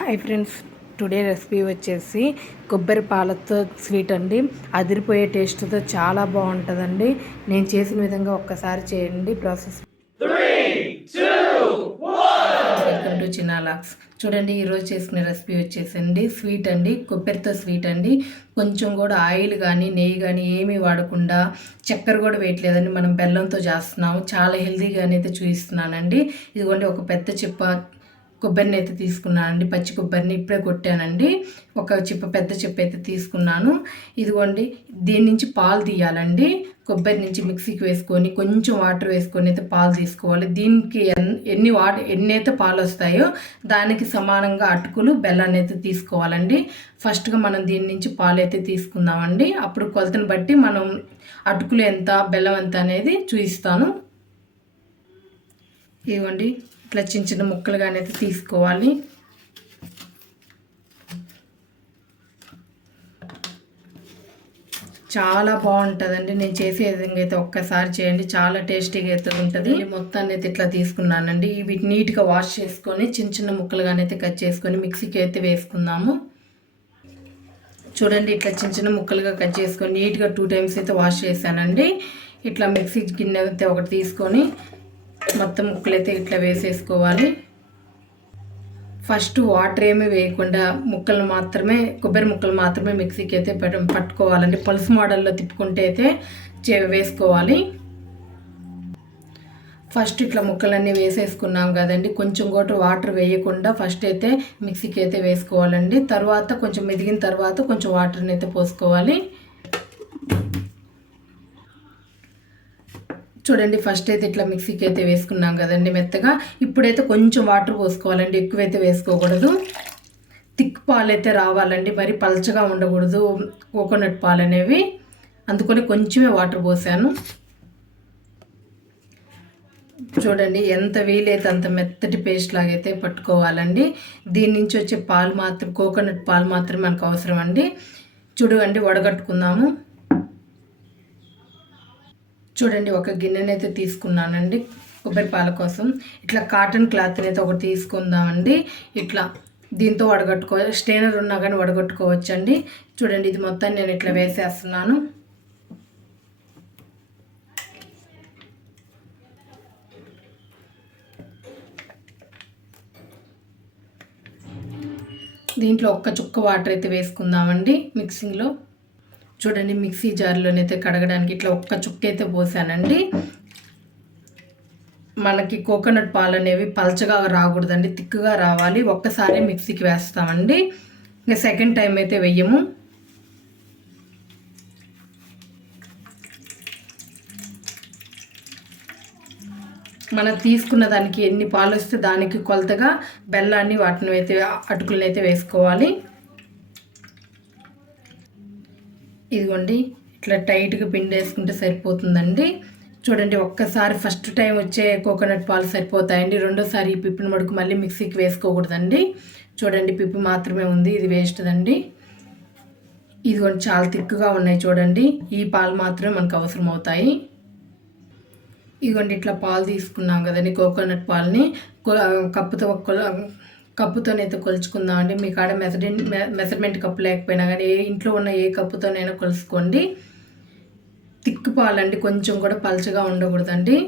Hi friends, today recipe వచ్చేసి కొబ్బరి పాలతో స్వీట్ అండి. అదిరిపోయే టేస్ట్తో చాలా బాగుంటుందండి. నేను చేసిన విధంగా ఒక్కసారి చేయండి. ప్రాసెస్ వెల్కమ్ టు చిన్నాలాక్స్. చూడండి, ఈరోజు చేసుకునే రెసిపీ వచ్చేసండి స్వీట్ అండి, కొబ్బరితో స్వీట్ అండి. కొంచెం కూడా ఆయిల్ కానీ నెయ్యి కానీ ఏమీ వాడకుండా, చక్కెర కూడా వేయట్లేదండి, మనం బెల్లంతో చేస్తున్నాము. చాలా హెల్తీగానే అయితే చూపిస్తున్నానండి. ఇదిగోండి, ఒక పెద్ద చిప్ప కొబ్బరిని అయితే తీసుకున్నానండి. పచ్చి కొబ్బరిని ఇప్పుడే కొట్టానండి. ఒక పెద్ద చిప్ప అయితే తీసుకున్నాను. ఇదిగోండి, దీని నుంచి పాలు తీయాలండి. కొబ్బరి నుంచి మిక్సీకి వేసుకొని కొంచెం వాటర్ వేసుకొని అయితే పాలు తీసుకోవాలి. దీనికి ఎన్ని అయితే పాలు వస్తాయో దానికి సమానంగా అటుకులు బెల్లాన్ని అయితే తీసుకోవాలండి. ఫస్ట్గా మనం దీని నుంచి పాలు అయితే తీసుకుందామండి. అప్పుడు కొలతను బట్టి మనం అటుకులు ఎంత బెల్లం ఎంత అనేది చూపిస్తాను. ఇదిగోండి, ఇట్లా చిన్న చిన్న ముక్కలుగానైతే తీసుకోవాలి. చాలా బాగుంటుందండి. నేను చేసే విధంగా అయితే ఒక్కసారి చేయండి, చాలా టేస్టీగా అయితే ఉంటుంది. మొత్తాన్ని అయితే ఇట్లా తీసుకున్నానండి. వీటి నీట్గా వాష్ చేసుకొని చిన్న చిన్న ముక్కలుగానైతే కట్ చేసుకొని మిక్సీకి అయితే వేసుకుందాము. చూడండి, ఇట్లా చిన్న చిన్న ముక్కలుగా కట్ చేసుకొని నీట్గా 2 times అయితే వాష్ చేశానండి. ఇట్లా మిక్సీ గిన్నె అయితే ఒకటి తీసుకొని మొత్తం ముక్కలైతే ఇట్లా వేసేసుకోవాలి. ఫస్ట్ వాటర్ ఏమీ వేయకుండా కొబ్బరి ముక్కలు మాత్రమే మిక్సీకి అయితే పట్టుకోవాలండి. పల్స్ మోడల్లో తిప్పుకుంటే అయితే వేసుకోవాలి. ఫస్ట్ ఇట్లా ముక్కలన్నీ వేసేసుకున్నాం కదండి, కొంచెం కూడా వాటర్ వేయకుండా ఫస్ట్ అయితే మిక్సీకి అయితే వేసుకోవాలండి. తర్వాత కొంచెం మెదిగిన తర్వాత కొంచెం వాటర్ని అయితే పోసుకోవాలి. చూడండి, ఫస్ట్ అయితే ఇట్లా మిక్సీకి అయితే వేసుకున్నాం కదండి మెత్తగా. ఇప్పుడైతే కొంచెం వాటర్ పోసుకోవాలండి, ఎక్కువైతే వేసుకోకూడదు. థిక్ పాలు అయితే రావాలండి, మరి పలచగా ఉండకూడదు కోకోనట్ పాలు అనేవి. అందుకని కొంచెమే వాటర్ పోసాను. చూడండి, ఎంత వీలైతే అంత మెత్తటి పేస్ట్ లాగైతే పట్టుకోవాలండి. దీని నుంచి వచ్చే పాలు మాత్రం కోకోనట్ పాలు మాత్రం మనకు అవసరం అండి. చూడండి, వడగట్టుకుందాము. చూడండి, ఒక గిన్నెనైతే తీసుకున్నానండి కొబ్బరి పాల కోసం. ఇట్లా కాటన్ క్లాత్ని అయితే ఒకటి తీసుకుందామండి. ఇట్లా దీంతో స్టెయినర్ ఉన్నా కానీ వడగట్టుకోవచ్చండి. చూడండి, ఇది మొత్తం నేను ఇట్లా వేసేస్తున్నాను. దీంట్లో ఒక్క చుక్క వాటర్ అయితే వేసుకుందామండి మిక్సింగ్లో. చూడండి, మిక్సీ జార్లోనైతే కడగడానికి ఇట్లా ఒక్క చుక్క అయితే పోసానండి. మనకి కోకోనట్ పాలు అనేవి పలచగా రాకూడదండి, తిక్కుగా రావాలి. ఒక్కసారి మిక్సీకి వేస్తామండి, ఇంకా సెకండ్ టైం అయితే వెయ్యము. మనం తీసుకున్న దానికి ఎన్ని పాలు వస్తే దానికి కొలతగా బెల్లాన్ని వాటిని అయితే అటుకులను అయితే వేసుకోవాలి. ఇదిగోండి, ఇట్లా టైట్గా పిండి వేసుకుంటే సరిపోతుందండి. చూడండి, ఒక్కసారి ఫస్ట్ టైం వచ్చే కోకోనట్ పాలు సరిపోతాయండి. రెండోసారి ఈ పిప్పిని మడుకు మళ్ళీ మిక్సీకి వేసుకోకూడదండి. చూడండి, పిప్పి మాత్రమే ఉంది, ఇది వేస్ట్దండి. ఇదిగోండి, చాలా తిక్కుగా ఉన్నాయి. చూడండి, ఈ పాలు మాత్రమే మనకు అవసరం అవుతాయి. ఇదిగోండి, ఇట్లా పాలు తీసుకున్నాం కదండి, కోకోనట్ పాలని కప్పుతోనైతే కొలుచుకుందామండి. మీ కాడ మెజర్మెంట్ కప్పు లేకపోయినా కానీ ఇంట్లో ఉన్న ఏ కప్పుతోనైనా కొలుసుకోండి. తిక్కు పాలండి, కొంచెం కూడా పలచగా ఉండకూడదండి.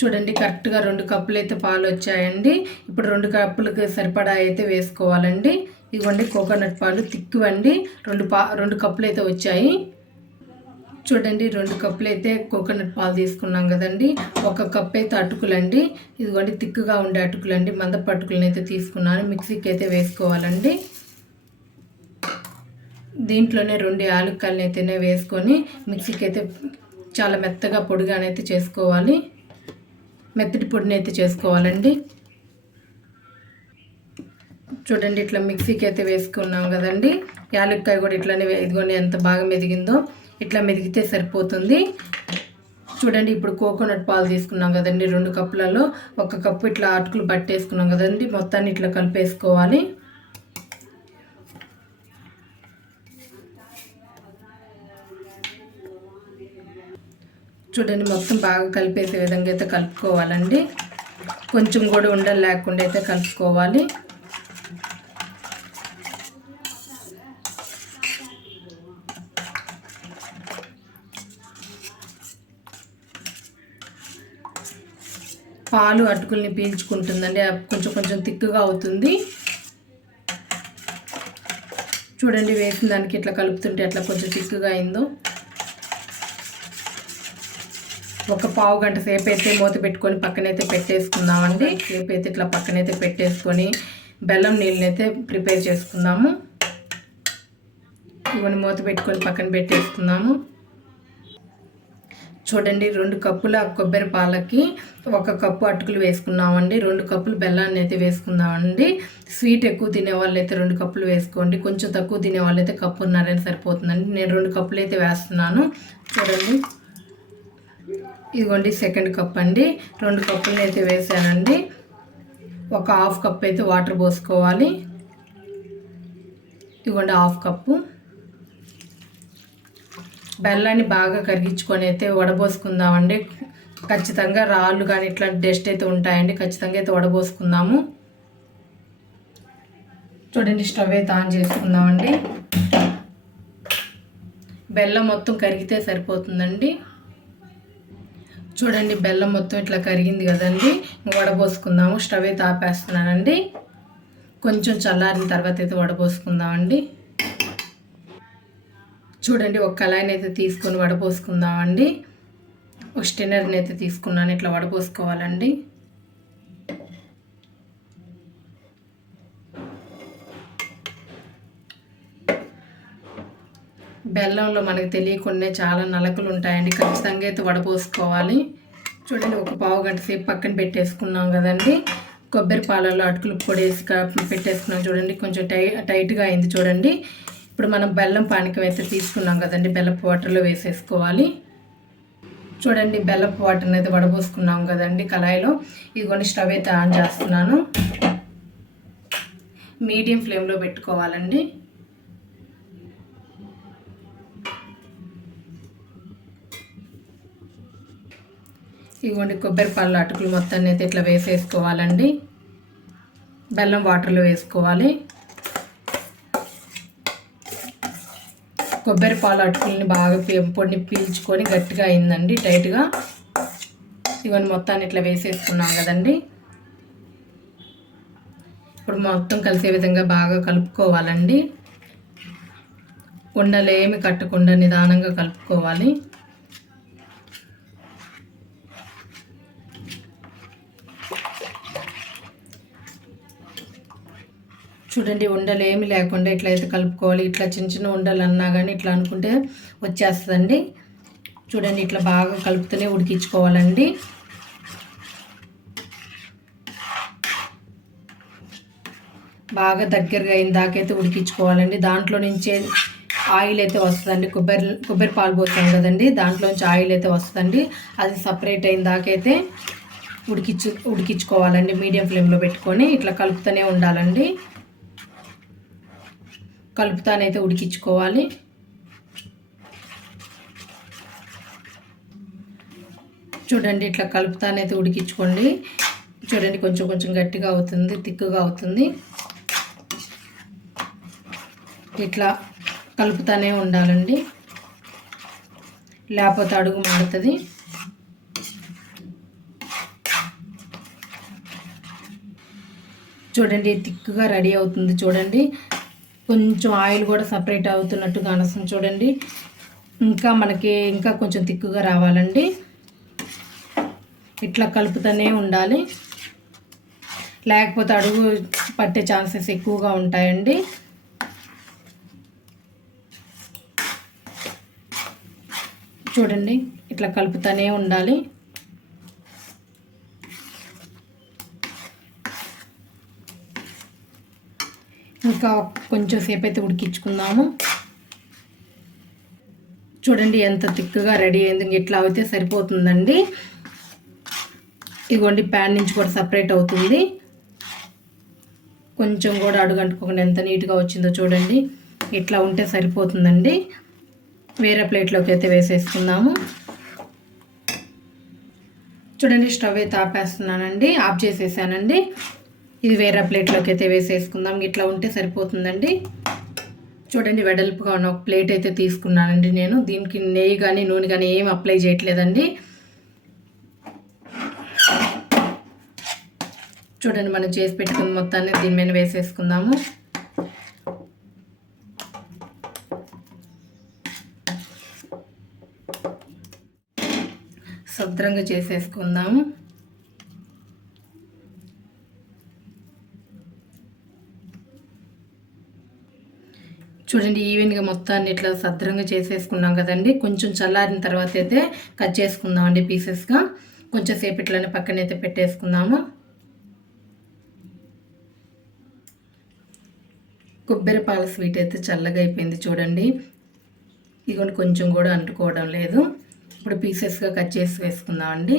చూడండి, కరెక్ట్గా 2 కప్పులు అయితే పాలు వచ్చాయండి. ఇప్పుడు 2 కప్పులకు సరిపడా అయితే వేసుకోవాలండి. ఇవ్వండి, కోకోనట్ పాలు తిక్కువండి. 2 కప్పులు అయితే వచ్చాయి. చూడండి, 2 కప్పులు అయితే కోకోనట్ పాలు తీసుకున్నాం కదండి. 1 కప్ అయితే అటుకులండి. ఇదిగోండి, తిక్కుగా ఉండే అటుకులండి, మందపు అటుకులను అయితే తీసుకున్నాను. మిక్సీకి అయితే వేసుకోవాలండి. దీంట్లోనే 2 యాలక్కాయలను అయితేనే వేసుకొని మిక్సీకి అయితే చాలా మెత్తగా పొడిగానైతే చేసుకోవాలి. మెత్తటి పొడిని అయితే చేసుకోవాలండి. చూడండి, ఇట్లా మిక్సీకి అయితే వేసుకున్నాం కదండి. యాలక్కాయ కూడా ఇట్లానే ఇదిగోండి, ఎంత బాగా మెదిగిందో ఇట్లా మెదిగితే సరిపోతుంది. చూడండి, ఇప్పుడు కోకోనట్ పాలు తీసుకున్నాం కదండి 2 కప్పులలో 1 కప్పు ఇట్లా అటుకులు పట్టేసుకున్నాం కదండి. మొత్తాన్ని ఇట్లా కలిపేసుకోవాలి. చూడండి మొత్తం బాగా కలిపేసే విధంగా అయితే కలుపుకోవాలండి. కొంచెం కూడా ఉండలు లేకుండా అయితే కలుపుకోవాలి. పాలు అటుకుల్ని పీల్చుకుంటుందండి, కొంచెం కొంచెం తిక్కుగా అవుతుంది. చూడండి వేసిన దానికి ఇట్లా కలుపుతుంటే అట్లా కొంచెం తిక్కుగా అయిందో. ఒక పావు గంట సేపు అయితే మూత పెట్టుకొని పక్కనైతే పెట్టేసుకుందామండి. సేపు అయితే ఇట్లా పక్కనైతే పెట్టేసుకొని బెల్లం నీళ్ళనైతే ప్రిపేర్ చేసుకుందాము. ఇవన్నీ మూత పెట్టుకొని పక్కన పెట్టేసుకుందాము. చూడండి 2 కప్పుల కొబ్బరి పాలకి 1 కప్పు అటుకులు వేసుకున్నామండి. 2 కప్పులు బెల్లాన్ని అయితే వేసుకుందామండి. స్వీట్ ఎక్కువ తినే వాళ్ళు అయితే 2 కప్పులు వేసుకోండి. కొంచెం తక్కువ తినే వాళ్ళు అయితే కప్పున్నరైనా సరిపోతుందండి. నేను 2 కప్పులు అయితే వేస్తున్నాను. చూడండి ఇదిగోండి సెకండ్ కప్ అండి. 2 కప్పులను అయితే వేసానండి. ఒక హాఫ్ కప్ అయితే వాటర్ పోసుకోవాలి. ఇదిగోండి హాఫ్ కప్పు. బెల్లాన్ని బాగా కరిగించుకొని అయితే వడబోసుకుందామండి. ఖచ్చితంగా రాళ్ళు కానీ ఇట్లాంటి డస్ట్ అయితే ఉంటాయండి, ఖచ్చితంగా అయితే వడబోసుకుందాము. చూడండి స్టవ్ అయితే ఆన్ చేసుకుందామండి. బెల్లం మొత్తం కరిగితే సరిపోతుందండి. చూడండి బెల్లం మొత్తం ఇట్లా కరిగింది కదండి, వడబోసుకుందాము. స్టవ్ అయితే ఆపేస్తున్నానండి. కొంచెం చల్లారిన తర్వాత అయితే వడబోసుకుందామండి. చూడండి ఒక కళాయిని అయితే తీసుకొని వడపోసుకుందామండి. ఒక స్టెనర్ని అయితే తీసుకున్నాను, ఇట్లా వడపోసుకోవాలండి. బెల్లంలో మనకు తెలియకుండా చాలా నలకలు ఉంటాయండి, ఖచ్చితంగా అయితే వడపోసుకోవాలి. చూడండి ఒక పావు గంట సేపు పక్కన పెట్టేసుకున్నాం కదండి. కొబ్బరి పాలలో అటుకులు పొడి వేసి పెట్టేసుకున్నాం. చూడండి కొంచెం టైట్గా అయింది. చూడండి ఇప్పుడు మనం బెల్లం పానకం అయితే తీసుకున్నాం కదండి, బెల్లపు వాటర్లో వేసేసుకోవాలి. చూడండి బెల్లపు వాటర్ని అయితే వడపోసుకున్నాం కదండి కళాయిలో. ఇదిగోండి స్టవ్ అయితే ఆన్ చేస్తున్నాను. మీడియం ఫ్లేమ్లో పెట్టుకోవాలండి. ఇదిగోండి కొబ్బరి పాల అటుకులు మొత్తాన్ని అయితే ఇట్లా వేసేసుకోవాలండి. బెల్లం వాటర్లో వేసుకోవాలి. కొబ్బరి పాలు అటుకుల్ని బాగా పొడిని పీల్చుకొని గట్టిగా అయిందండి, టైట్గా. ఇవన్నీ మొత్తాన్ని ఇట్లా వేసేసుకున్నాం కదండి. ఇప్పుడు మొత్తం కలిసే విధంగా బాగా కలుపుకోవాలండి. ఉండలేమి కట్టకుండా నిదానంగా కలుపుకోవాలి. చూడండి ఉండలు ఏమి లేకుండా ఇట్లా అయితే కలుపుకోవాలి. ఇట్లా చిన్న చిన్న ఉండలు అన్నా కానీ ఇట్లా అనుకుంటే వచ్చేస్తుందండి. చూడండి ఇట్లా బాగా కలుపుతూనే ఉడికించుకోవాలండి. బాగా దగ్గరగా అయిన దాకైతే ఉడికించుకోవాలండి. దాంట్లో నుంచే ఆయిల్ అయితే వస్తుందండి. కొబ్బరి పాలు పోస్తాం కదండి, దాంట్లోంచి ఆయిల్ అయితే వస్తుందండి. అది సపరేట్ అయిన దాకైతే ఉడికించుకోవాలండి. మీడియం ఫ్లేమ్లో పెట్టుకొని ఇట్లా కలుపుతూనే ఉండాలండి. కలుపుతానైతే ఉడికించుకోవాలి. చూడండి ఇట్లా కలుపుతానైతే ఉడికించుకోండి. చూడండి కొంచెం కొంచెం గట్టిగా అవుతుంది, తిక్కుగా అవుతుంది. ఇట్లా కలుపుతానే ఉండాలండి, లేకపోతే అడుగు మాడుతుంది. చూడండి తిక్కుగా రెడీ అవుతుంది. చూడండి కొంచెం ఆయిల్ కూడా సపరేట్ అవుతున్నట్టుగా అనసం. చూడండి ఇంకా మనకి ఇంకా కొంచెం తిక్కుగా రావాలండి. ఇట్లా కలుపుతూనే ఉండాలి, లేకపోతే అడుగు పట్టే ఛాన్సెస్ ఎక్కువగా ఉంటాయండి. చూడండి ఇట్లా కలుపుతూనే ఉండాలి. ఇంకా కొంచెం సేపు అయితే ఉడికించుకుందాము. చూడండి ఎంత తిక్కుగా రెడీ అయింది. ఇట్లా అయితే సరిపోతుందండి. ఇదిగోండి ప్యాన్ నుంచి కూడా సపరేట్ అవుతుంది. కొంచెం కూడా అడుగంటుకోకుండా ఎంత నీట్గా వచ్చిందో చూడండి. ఇట్లా ఉంటే సరిపోతుందండి. వేరే ప్లేట్లోకి అయితే వేసేసుకుందాము. చూడండి స్టవ్ అయితే ఆపేస్తున్నానండి, ఆఫ్ చేసేసానండి. ఇది వేరే ప్లేట్లోకి అయితే వేసేసుకుందాం. ఇట్లా ఉంటే సరిపోతుందండి. చూడండి వెడల్పుగా ఉన్న ఒక ప్లేట్ అయితే తీసుకున్నానండి నేను. దీనికి నెయ్యి కానీ నూనె కానీ ఏం అప్లై చేయట్లేదండి. చూడండి మనం చేసి పెట్టుకున్న మొత్తాన్ని దీని మీద వేసేసుకుందాము. శుభ్రంగా చేసేసుకుందాము. చూడండి ఈవెన్గా మొత్తాన్ని ఇట్లా శుభ్రంగా చేసేసుకున్నాం కదండి. కొంచెం చల్లారిన తర్వాత అయితే కట్ చేసుకుందామండి పీసెస్గా. కొంచెం సేపు ఇట్లనే పక్కనైతే పెట్టేసుకుందాము. కొబ్బరి పాల స్వీట్ అయితే చల్లగా అయిపోయింది చూడండి. ఇదిగోండి కొంచెం కూడా అంటుకోవడం లేదు. ఇప్పుడు పీసెస్గా కట్ చేసి వేసుకుందామండి.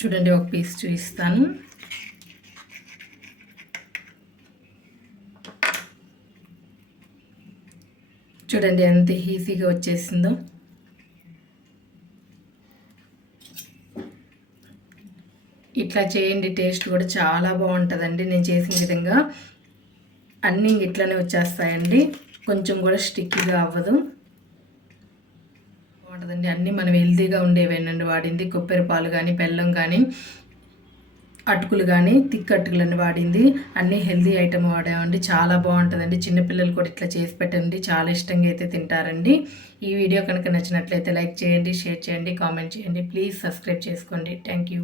చూడండి ఒక పీస్ చూపిస్తాను. చూడండి ఎంత ఈజీగా వచ్చేసిందో. ఇట్లా చేయండి, టేస్ట్ కూడా చాలా బాగుంటుందండి. నేను చేసిన విధంగా అన్నీ ఇట్లనే వచ్చేస్తాయండి. కొంచెం కూడా స్టిక్కీగా అవ్వదు, బాగుంటుందండి. అన్నీ మనం హెల్తీగా ఉండేవేనండి వాడింది. కొబ్బరి పాలు కానీ, బెల్లం కానీ, అటుకులు కానీ, తిక్క అటుకులని వాడింది. అన్నీ హెల్తీ ఐటమ్ వాడామండి. చాలా బాగుంటుందండి. చిన్నపిల్లలు కూడా ఇట్లా చేసి పెట్టండి, చాలా ఇష్టంగా అయితే తింటారండి. ఈ వీడియో కనుక నచ్చినట్లయితే లైక్ చేయండి, షేర్ చేయండి, కామెంట్ చేయండి. ప్లీజ్ సబ్స్క్రైబ్ చేసుకోండి. Thank you.